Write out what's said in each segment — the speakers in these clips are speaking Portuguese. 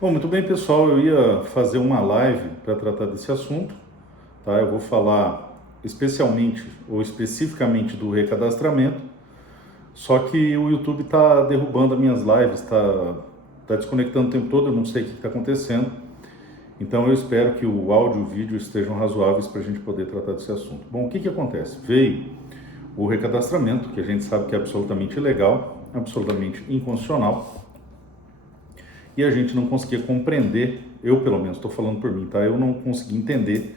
Bom, muito bem, pessoal. Eu ia fazer uma live para tratar desse assunto, tá? Eu vou falar especialmente ou especificamente do recadastramento, só que o YouTube está derrubando as minhas lives, tá desconectando o tempo todo, eu não sei o que está acontecendo. Então eu espero que o áudio e o vídeo estejam razoáveis para a gente poder tratar desse assunto. Bom, o que acontece? Veio o recadastramento, que a gente sabe que é absolutamente ilegal, absolutamente inconstitucional, e a gente não conseguia compreender, eu pelo menos estou falando por mim, tá? Eu não consegui entender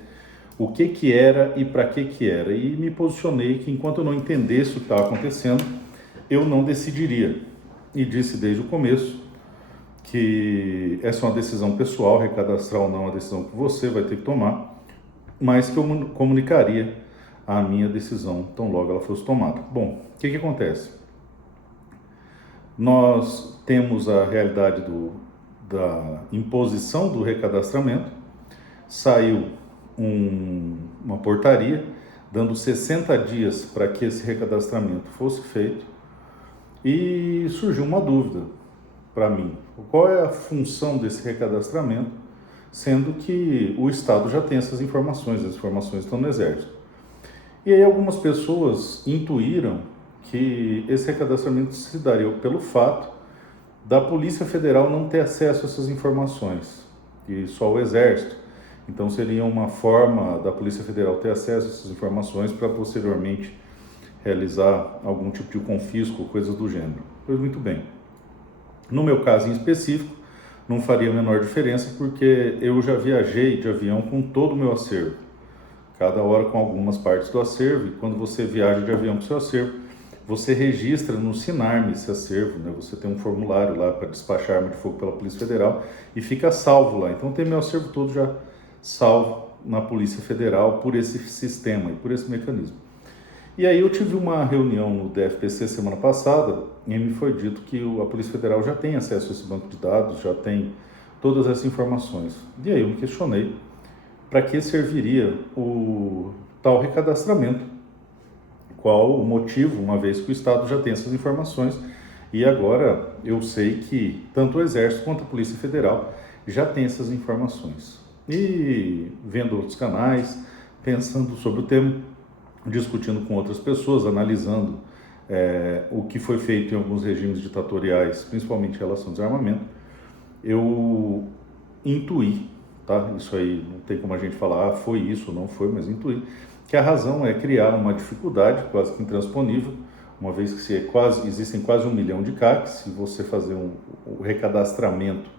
o que era e para que era. E me posicionei que enquanto eu não entendesse o que estava acontecendo, eu não decidiria. E disse desde o começo que essa é uma decisão pessoal, recadastrar ou não é uma decisão que você vai ter que tomar, mas que eu comunicaria a minha decisão tão logo ela fosse tomada. Bom, o que acontece? Nós temos a realidade da imposição do recadastramento. Saiu uma portaria dando 60 dias para que esse recadastramento fosse feito e surgiu uma dúvida para mim. Qual é a função desse recadastramento, sendo que o Estado já tem essas informações, as informações estão no Exército. E aí algumas pessoas intuíram que esse recadastramento se daria pelo fato da Polícia Federal não ter acesso a essas informações, e só o Exército. Então seria uma forma da Polícia Federal ter acesso a essas informações para posteriormente realizar algum tipo de confisco ou coisas do gênero. Pois muito bem. No meu caso em específico, não faria a menor diferença porque eu já viajei de avião com todo o meu acervo, cada hora com algumas partes do acervo, e quando você viaja de avião com o seu acervo, você registra no Sinarme esse acervo, né? Você tem um formulário lá para despachar arma de fogo pela Polícia Federal e fica salvo lá. Então tem meu acervo todo já salvo na Polícia Federal por esse sistema e por esse mecanismo. E aí eu tive uma reunião no DFPC semana passada e me foi dito que a Polícia Federal já tem acesso a esse banco de dados, já tem todas essas informações. E aí eu me questionei para que serviria o tal recadastramento. Qual o motivo, uma vez que o Estado já tem essas informações, e agora eu sei que tanto o Exército quanto a Polícia Federal já tem essas informações. E vendo outros canais, pensando sobre o tema, discutindo com outras pessoas, analisando o que foi feito em alguns regimes ditatoriais, principalmente em relação ao desarmamento, eu intuí, tá? Isso aí não tem como a gente falar, foi isso ou não foi, mas intuí que a razão é criar uma dificuldade quase que intransponível, uma vez que existem quase 1 milhão de CACs. Se você fazer o recadastramento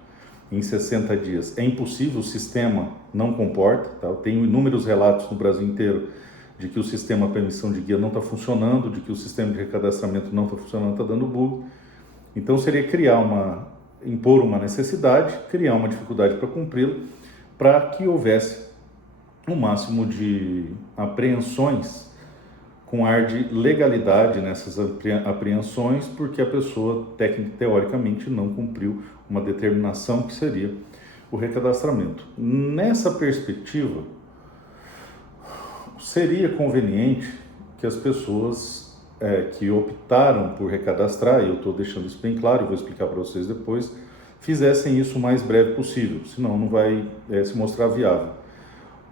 em 60 dias, é impossível, o sistema não comporta. Tá? Eu tenho inúmeros relatos no Brasil inteiro de que o sistema para emissão de guia não está funcionando, de que o sistema de recadastramento não está funcionando, está dando bug. Então seria impor uma necessidade, criar uma dificuldade para cumpri-la, para que houvesse o máximo de apreensões com ar de legalidade nessas apreensões, porque a pessoa, teoricamente, não cumpriu uma determinação que seria o recadastramento. Nessa perspectiva, seria conveniente que as pessoas que optaram por recadastrar, e eu estou deixando isso bem claro, eu vou explicar para vocês depois, fizessem isso o mais breve possível, senão não vai se mostrar viável.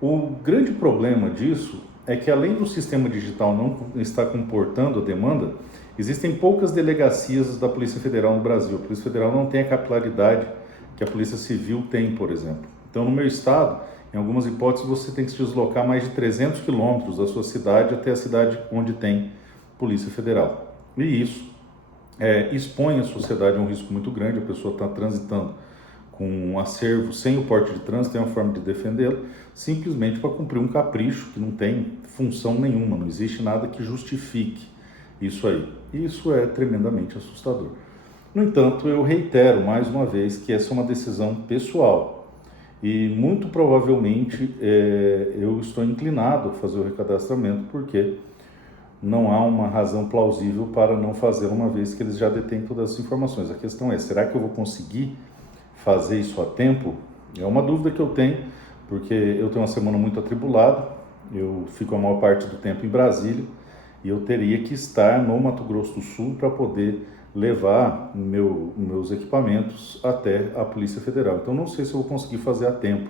O grande problema disso é que, além do sistema digital não estar comportando a demanda, existem poucas delegacias da Polícia Federal no Brasil. A Polícia Federal não tem a capilaridade que a Polícia Civil tem, por exemplo. Então, no meu estado, em algumas hipóteses, você tem que se deslocar mais de 300 quilômetros da sua cidade até a cidade onde tem Polícia Federal. E isso expõe a sociedade a um risco muito grande. A pessoa está transitando com um acervo sem o porte de trânsito, tem uma forma de defendê-lo, simplesmente para cumprir um capricho que não tem função nenhuma, não existe nada que justifique isso aí. Isso é tremendamente assustador. No entanto, eu reitero mais uma vez que essa é uma decisão pessoal e muito provavelmente eu estou inclinado a fazer o recadastramento porque não há uma razão plausível para não fazer, uma vez que eles já detêm todas as informações. A questão é, será que eu vou conseguir fazer isso a tempo? É uma dúvida que eu tenho, porque eu tenho uma semana muito atribulada, eu fico a maior parte do tempo em Brasília e eu teria que estar no Mato Grosso do Sul para poder levar meus equipamentos até a Polícia Federal. Então não sei se eu vou conseguir fazer a tempo,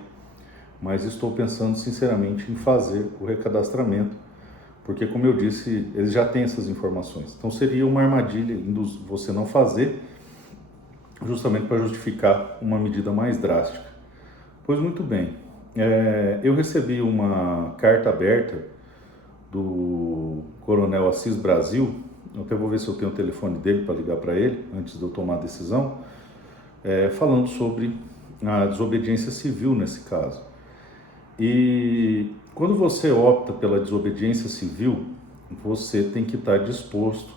mas estou pensando sinceramente em fazer o recadastramento, porque como eu disse, eles já têm essas informações. Então seria uma armadilha você não fazer, justamente para justificar uma medida mais drástica. Pois muito bem, eu recebi uma carta aberta do Coronel Assis Brasil. Eu até vou ver se eu tenho o telefone dele para ligar para ele, antes de eu tomar a decisão, falando sobre a desobediência civil nesse caso. E quando você opta pela desobediência civil, você tem que estar disposto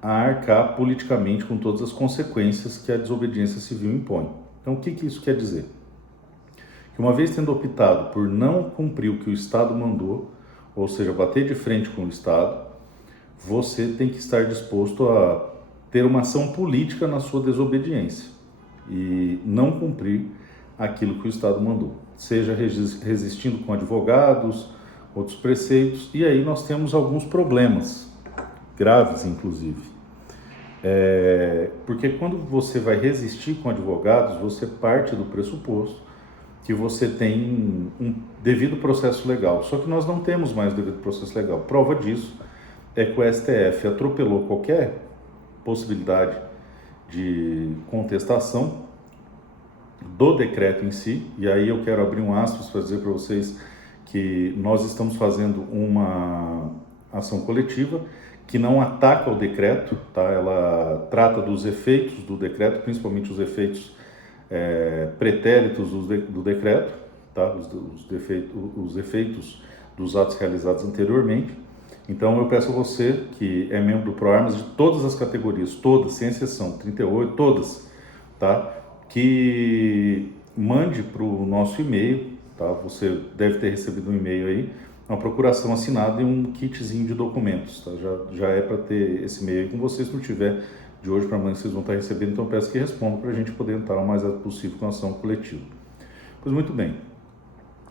a arcar politicamente com todas as consequências que a desobediência civil impõe. Então, o que isso quer dizer? Que uma vez tendo optado por não cumprir o que o Estado mandou, ou seja, bater de frente com o Estado, você tem que estar disposto a ter uma ação política na sua desobediência e não cumprir aquilo que o Estado mandou, seja resistindo com advogados, outros preceitos, e aí nós temos alguns problemas, graves inclusive. Porque quando você vai resistir com advogados, você parte do pressuposto que você tem um devido processo legal, só que nós não temos mais devido processo legal. Prova disso é que o STF atropelou qualquer possibilidade de contestação do decreto em si, e aí eu quero abrir um aspas para dizer para vocês que nós estamos fazendo uma ação coletiva que não ataca o decreto, tá? Ela trata dos efeitos do decreto, principalmente os efeitos pretéritos do decreto, tá? Os efeitos dos atos realizados anteriormente. Então eu peço a você que é membro do ProArmas de todas as categorias, todas, sem exceção, 38, todas, tá? Que mande para o nosso e-mail, tá? Você deve ter recebido um e-mail aí, uma procuração assinada e um kitzinho de documentos, tá? Já é para ter esse e-mail aí com vocês. Se não tiver, de hoje para amanhã vocês vão estar recebendo, então eu peço que respondam para a gente poder entrar o mais rápido possível com a ação coletiva. Pois muito bem.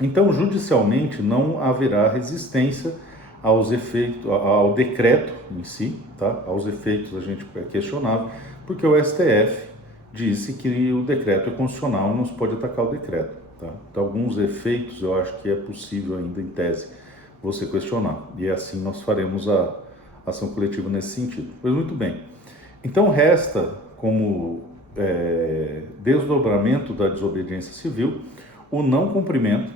Então, judicialmente, não haverá resistência aos efeitos, ao decreto em si, tá? Aos efeitos a gente é questionável, porque o STF disse que o decreto é constitucional, não se pode atacar o decreto, tá? Então, alguns efeitos eu acho que é possível ainda, em tese, você questionar, e assim nós faremos a ação coletiva nesse sentido. Pois muito bem. Então, resta como desdobramento da desobediência civil o não cumprimento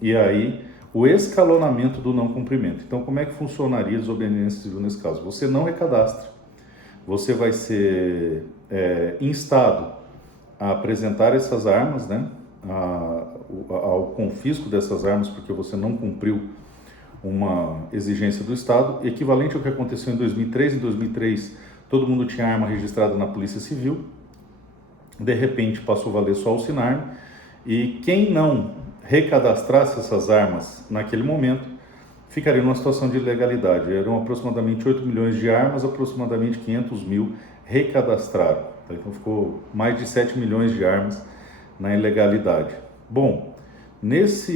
e aí o escalonamento do não cumprimento. Então, como é que funcionaria a desobediência civil nesse caso? Você não recadastra, você vai ser instado a apresentar essas armas, né, ao confisco dessas armas, porque você não cumpriu uma exigência do Estado, equivalente ao que aconteceu em 2003. Em 2003, todo mundo tinha arma registrada na Polícia Civil, de repente passou a valer só o Sinarme, e quem não recadastrasse essas armas naquele momento ficaria numa situação de ilegalidade. Eram aproximadamente 8 milhões de armas, aproximadamente 500 mil recadastraram. Então ficou mais de 7 milhões de armas na ilegalidade. Bom, nessa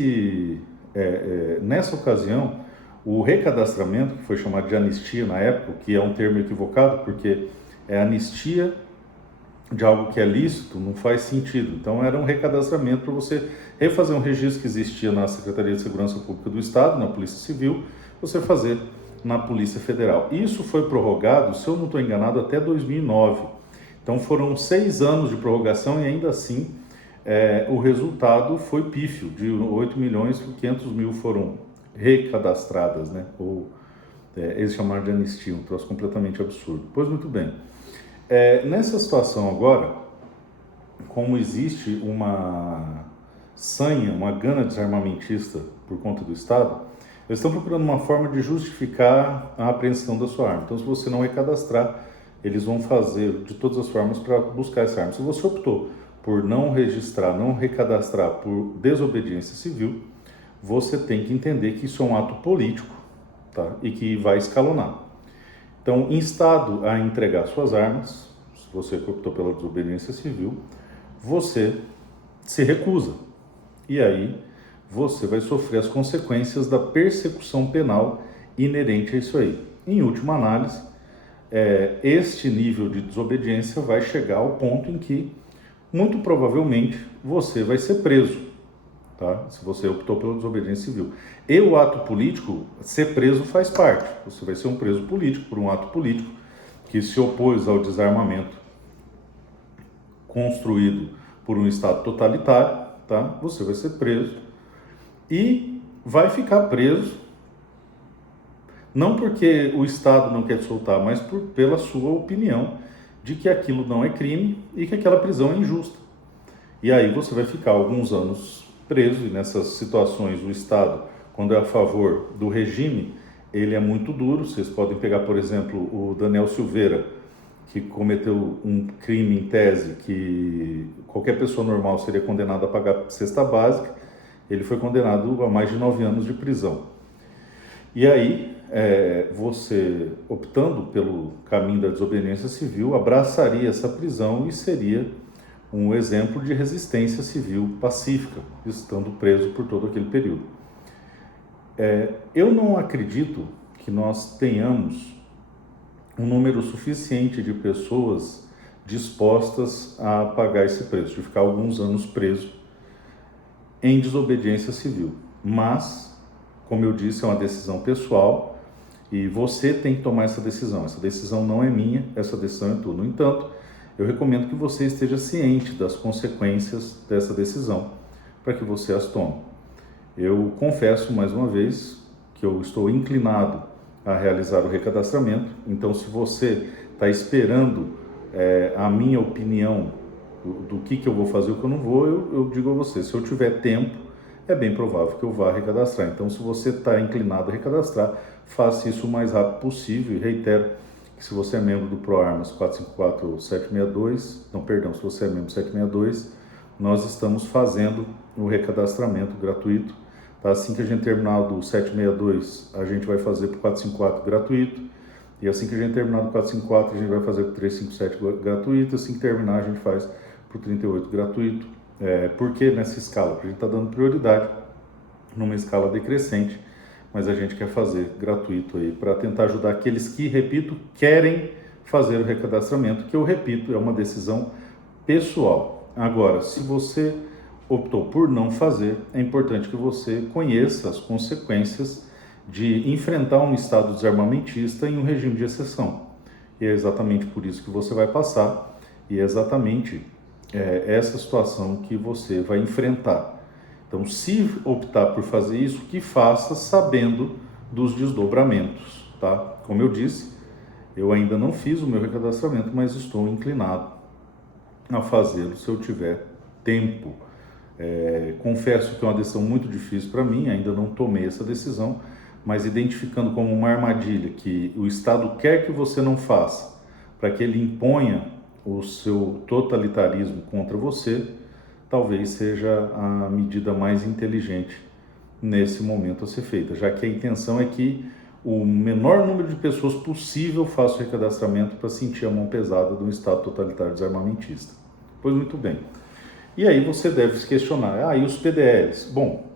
ocasião, o recadastramento, que foi chamado de anistia na época, que é um termo equivocado, porque é anistia de algo que é lícito, não faz sentido. Então era um recadastramento para você refazer um registro que existia na Secretaria de Segurança Pública do Estado, na Polícia Civil, você fazer na Polícia Federal. Isso foi prorrogado, se eu não estou enganado, até 2009. Então foram 6 anos de prorrogação e ainda assim o resultado foi pífio, de 8 milhões, 500 mil foram recadastradas, né? Ou eles chamaram de anistia, um troço completamente absurdo. Pois muito bem. Nessa situação agora, como existe uma sanha, uma gana desarmamentista por conta do Estado, eles estão procurando uma forma de justificar a apreensão da sua arma. Então, se você não recadastrar, eles vão fazer de todas as formas para buscar essa arma. Se você optou por não registrar, não recadastrar por desobediência civil, você tem que entender que isso é um ato político, tá? E que vai escalonar. Então, instado a entregar suas armas, se você optou pela desobediência civil, você se recusa. E aí você vai sofrer as consequências da persecução penal inerente a isso aí. Em última análise, este nível de desobediência vai chegar ao ponto em que, muito provavelmente, você vai ser preso, tá? Se você optou pela desobediência civil. E o ato político, ser preso faz parte. Você vai ser um preso político por um ato político que se opôs ao desarmamento construído por um Estado totalitário, tá? Você vai ser preso e vai ficar preso não porque o Estado não quer te soltar, mas pela sua opinião de que aquilo não é crime e que aquela prisão é injusta. E aí você vai ficar alguns anos preso, e nessas situações o Estado, quando é a favor do regime, ele é muito duro. Vocês podem pegar, por exemplo, o Daniel Silveira, que cometeu um crime em tese que qualquer pessoa normal seria condenada a pagar cesta básica. Ele foi condenado a mais de 9 anos de prisão. E aí, você, optando pelo caminho da desobediência civil, abraçaria essa prisão e seria um exemplo de resistência civil pacífica, estando preso por todo aquele período. Eu não acredito que nós tenhamos um número suficiente de pessoas dispostas a pagar esse preço, de ficar alguns anos preso em desobediência civil. Mas, como eu disse, é uma decisão pessoal e você tem que tomar essa decisão. Essa decisão não é minha, essa decisão é tua. No entanto, eu recomendo que você esteja ciente das consequências dessa decisão para que você as tome. Eu confesso mais uma vez que eu estou inclinado a realizar o recadastramento. Então, se você está esperando a minha opinião do que eu vou fazer, o que eu não vou, eu digo a você, se eu tiver tempo, é bem provável que eu vá recadastrar. Então, se você está inclinado a recadastrar, faça isso o mais rápido possível. E reitero que se você é membro do ProArmas 454762, se você é membro do 762, nós estamos fazendo o recadastramento gratuito. Tá? Assim que a gente terminar do 762, a gente vai fazer para o 454 gratuito. E assim que a gente terminar do 454, a gente vai fazer para o 357 gratuito. Assim que terminar, a gente faz para o 38 gratuito. Por que nessa escala? Porque a gente está dando prioridade numa escala decrescente, mas a gente quer fazer gratuito aí para tentar ajudar aqueles que, repito, querem fazer o recadastramento, que eu repito, é uma decisão pessoal. Agora, se você optou por não fazer, é importante que você conheça as consequências de enfrentar um Estado desarmamentista em um regime de exceção. E é exatamente por isso que você vai passar, e é exatamente essa situação que você vai enfrentar. Então, se optar por fazer isso, que faça sabendo dos desdobramentos, tá? Como eu disse, eu ainda não fiz o meu recadastramento, mas estou inclinado a fazê-lo se eu tiver tempo. Confesso que é uma decisão muito difícil para mim, ainda não tomei essa decisão, mas identificando como uma armadilha que o Estado quer que você não faça, para que ele imponha o seu totalitarismo contra você, talvez seja a medida mais inteligente nesse momento a ser feita, já que a intenção é que o menor número de pessoas possível faça o recadastramento para sentir a mão pesada de um Estado totalitário desarmamentista. Pois muito bem. E aí você deve se questionar, e os PDLs? Bom,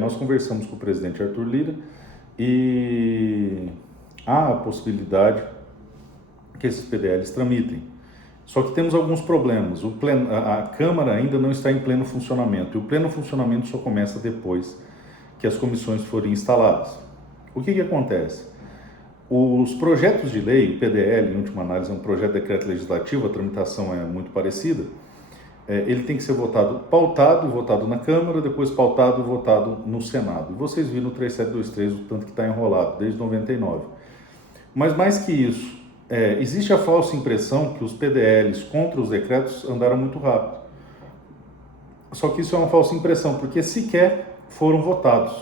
nós conversamos com o presidente Arthur Lira e há a possibilidade que esses PDLs tramitem. Só que temos alguns problemas. A Câmara ainda não está em pleno funcionamento, e o pleno funcionamento só começa depois que as comissões forem instaladas. O que acontece? Os projetos de lei, o PDL, em última análise, é um projeto de decreto legislativo, a tramitação é muito parecida, ele tem que ser pautado e votado na Câmara, depois pautado e votado no Senado. E vocês viram no 3723 o tanto que está enrolado, desde 99. Mas mais que isso, existe a falsa impressão que os PDLs contra os decretos andaram muito rápido. Só que isso é uma falsa impressão, porque sequer foram votados.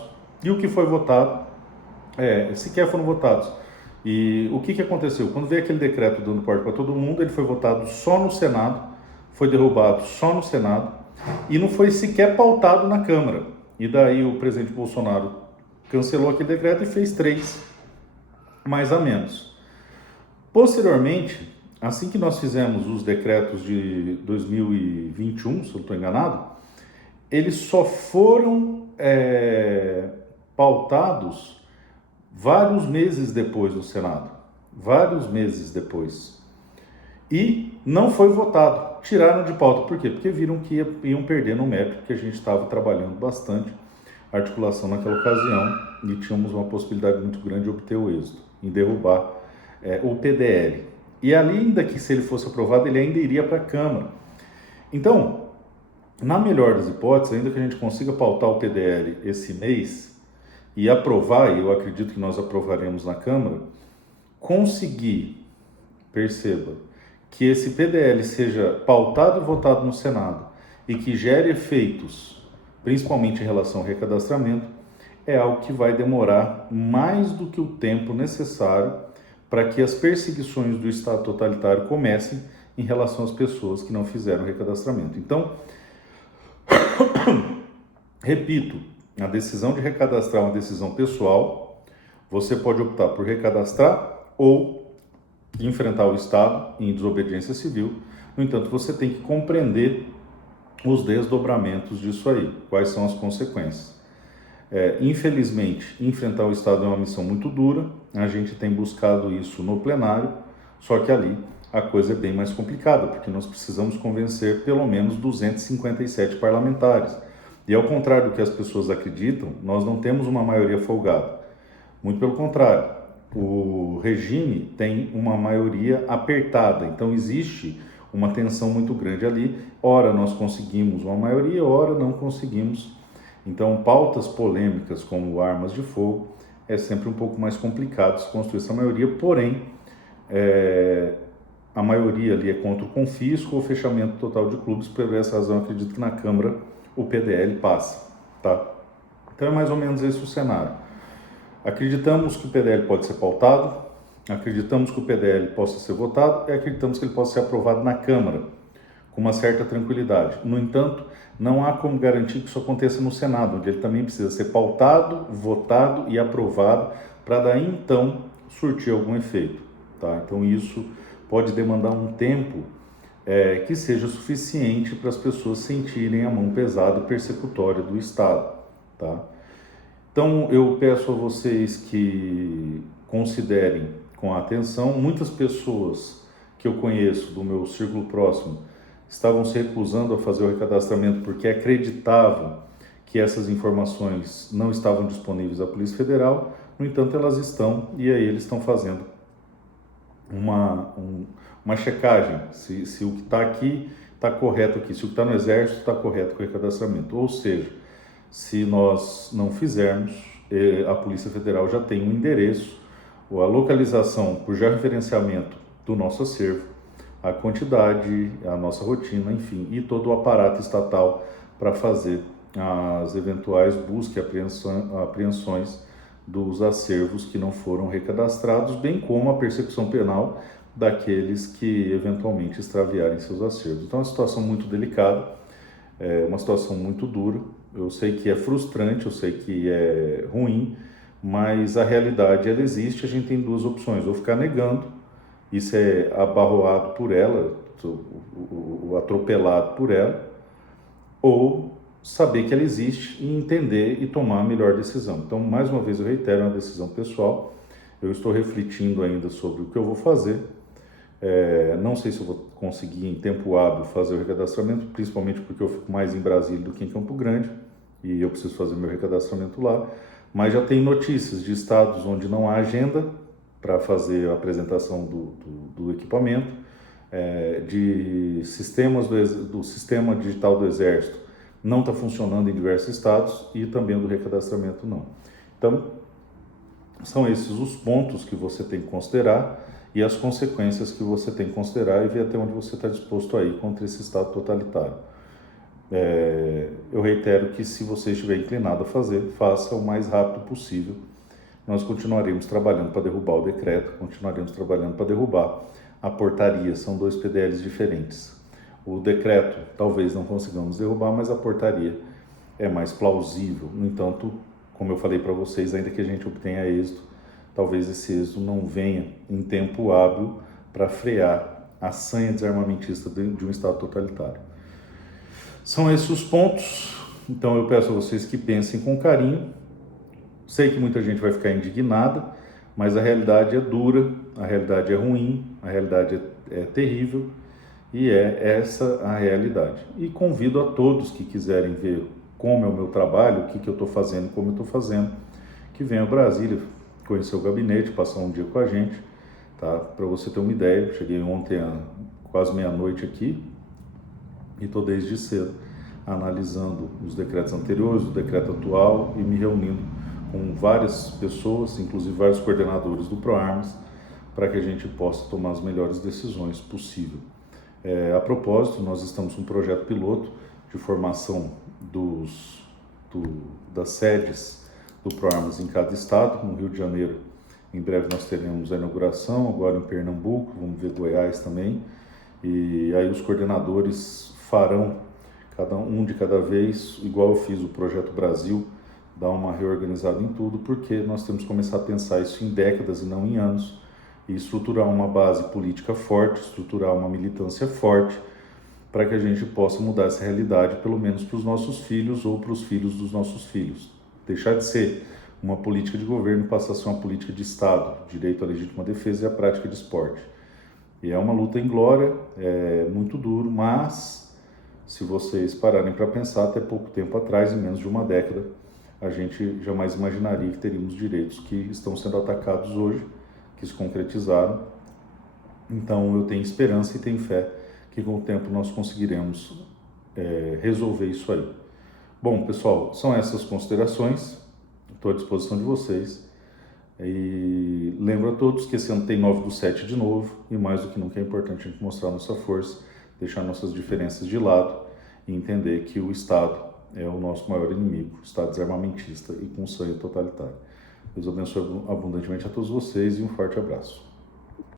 E o que foi votado, sequer foram votados. E o que aconteceu? Quando veio aquele decreto dando porte para todo mundo, ele foi votado só no Senado, foi derrubado só no Senado e não foi sequer pautado na Câmara. E daí o presidente Bolsonaro cancelou aquele decreto e fez 3 mais a menos. Posteriormente, assim que nós fizemos os decretos de 2021, se eu não estou enganado, eles só foram pautados vários meses depois no Senado. vários meses depois. E não foi votado, tiraram de pauta. Por quê? Porque viram que iam perder no mérito, porque a gente estava trabalhando bastante a articulação naquela ocasião e tínhamos uma possibilidade muito grande de obter o êxito, em derrubar o PDL. E ali, ainda que se ele fosse aprovado, ele ainda iria para a Câmara. Então, na melhor das hipóteses, ainda que a gente consiga pautar o PDL esse mês e aprovar, e eu acredito que nós aprovaremos na Câmara, conseguir, perceba, que esse PDL seja pautado e votado no Senado e que gere efeitos, principalmente em relação ao recadastramento, é algo que vai demorar mais do que o tempo necessário para que as perseguições do Estado totalitário comecem em relação às pessoas que não fizeram o recadastramento. Então, repito, a decisão de recadastrar é uma decisão pessoal. Você pode optar por recadastrar ou enfrentar o Estado em desobediência civil. No entanto, você tem que compreender os desdobramentos disso aí, quais são as consequências. Infelizmente, enfrentar o Estado é uma missão muito dura, a gente tem buscado isso no plenário, só que ali a coisa é bem mais complicada, porque nós precisamos convencer pelo menos 257 parlamentares. E ao contrário do que as pessoas acreditam, nós não temos uma maioria folgada. Muito pelo contrário, o regime tem uma maioria apertada, então existe uma tensão muito grande ali. Ora nós conseguimos uma maioria, ora não conseguimos. Então, pautas polêmicas como armas de fogo é sempre um pouco mais complicado se construir essa maioria, porém, a maioria ali é contra o confisco ou fechamento total de clubes. Por essa razão, acredito que na Câmara o PDL passa, tá? Então é mais ou menos esse o cenário. Acreditamos que o PDL pode ser pautado, acreditamos que o PDL possa ser votado e acreditamos que ele possa ser aprovado na Câmara com uma certa tranquilidade. No entanto, não há como garantir que isso aconteça no Senado, onde ele também precisa ser pautado, votado e aprovado para daí então surtir algum efeito, tá? Então isso pode demandar um tempo que seja suficiente para as pessoas sentirem a mão pesada e persecutória do Estado, tá? Então eu peço a vocês que considerem com atenção. Muitas pessoas que eu conheço do meu círculo próximo estavam se recusando a fazer o recadastramento porque acreditavam que essas informações não estavam disponíveis à Polícia Federal. No entanto, elas estão, e aí eles estão fazendo uma checagem, se o que está aqui está correto aqui, se o que está no Exército está correto com o recadastramento. Ou seja, se nós não fizermos, a Polícia Federal já tem um endereço, ou a localização por georreferenciamento do nosso acervo, a quantidade, a nossa rotina, enfim, e todo o aparato estatal para fazer as eventuais buscas e apreensões dos acervos que não foram recadastrados, bem como a persecução penal daqueles que eventualmente extraviarem seus acervos. Então é uma situação muito delicada, é uma situação muito dura. Eu sei que é frustrante, eu sei que é ruim, mas a realidade ela existe. A gente tem duas opções: ou ficar negando e ser abarroado por ela, atropelado por ela, ou saber que ela existe e entender e tomar a melhor decisão. Então, mais uma vez, eu reitero, é uma decisão pessoal. Eu estou refletindo ainda sobre o que eu vou fazer. Não sei se eu vou conseguir em tempo hábil fazer o recadastramento, principalmente porque eu fico mais em Brasília do que em Campo Grande e eu preciso fazer meu recadastramento lá. Mas já tem notícias de estados onde não há agenda para fazer a apresentação do equipamento, de sistemas do sistema digital do Exército não está funcionando em diversos estados e também do recadastramento não. Então, são esses os pontos que você tem que considerar e as consequências que você tem que considerar e ver até onde você está disposto a ir contra esse Estado totalitário. Eu reitero que se você estiver inclinado a fazer, faça o mais rápido possível. Nós continuaremos trabalhando para derrubar o decreto, continuaremos trabalhando para derrubar a portaria. São dois PDLs diferentes. O decreto talvez não consigamos derrubar, mas a portaria é mais plausível. No entanto, como eu falei para vocês, ainda que a gente obtenha êxito, talvez esse êxito não venha em tempo hábil para frear a sanha desarmamentista de um Estado totalitário. São esses os pontos. Então eu peço a vocês que pensem com carinho. Sei que muita gente vai ficar indignada, mas a realidade é dura a realidade é ruim, a realidade é terrível e é essa a realidade. E convido a todos que quiserem ver como é o meu trabalho, o que eu estou fazendo, como eu estou fazendo, que venham a Brasília, conhecer o gabinete, passar um dia com a gente, tá? Para você ter uma ideia, eu cheguei ontem quase meia-noite aqui e estou desde cedo analisando os decretos anteriores, o decreto atual e me reunindo com várias pessoas, inclusive vários coordenadores do ProArmas, para que a gente possa tomar as melhores decisões possível. A propósito, nós estamos com um projeto piloto de formação das sedes do ProArmas em cada estado. No Rio de Janeiro, em breve nós teremos a inauguração, agora em Pernambuco, vamos ver Goiás também. E aí os coordenadores farão cada um de cada vez, igual eu fiz o Projeto Brasil, dar uma reorganizada em tudo, porque nós temos que começar a pensar isso em décadas e não em anos, e estruturar uma base política forte, estruturar uma militância forte, para que a gente possa mudar essa realidade, pelo menos para os nossos filhos ou para os filhos dos nossos filhos. Deixar de ser uma política de governo e passar a ser uma política de Estado, direito à legítima defesa e a prática de esporte. E é uma luta inglória, é muito duro, mas se vocês pararem para pensar, até pouco tempo atrás, em menos de uma década, a gente jamais imaginaria que teríamos direitos que estão sendo atacados hoje, que se concretizaram. Então eu tenho esperança e tenho fé que com o tempo nós conseguiremos resolver isso aí. Bom, pessoal, são essas considerações, estou à disposição de vocês. E lembro a todos que esse ano tem 9/7 de novo, e mais do que nunca é importante a gente mostrar nossa força, deixar nossas diferenças de lado e entender que o Estado é o nosso maior inimigo, o Estado desarmamentista e com sangue totalitário. Deus abençoe abundantemente a todos vocês e um forte abraço.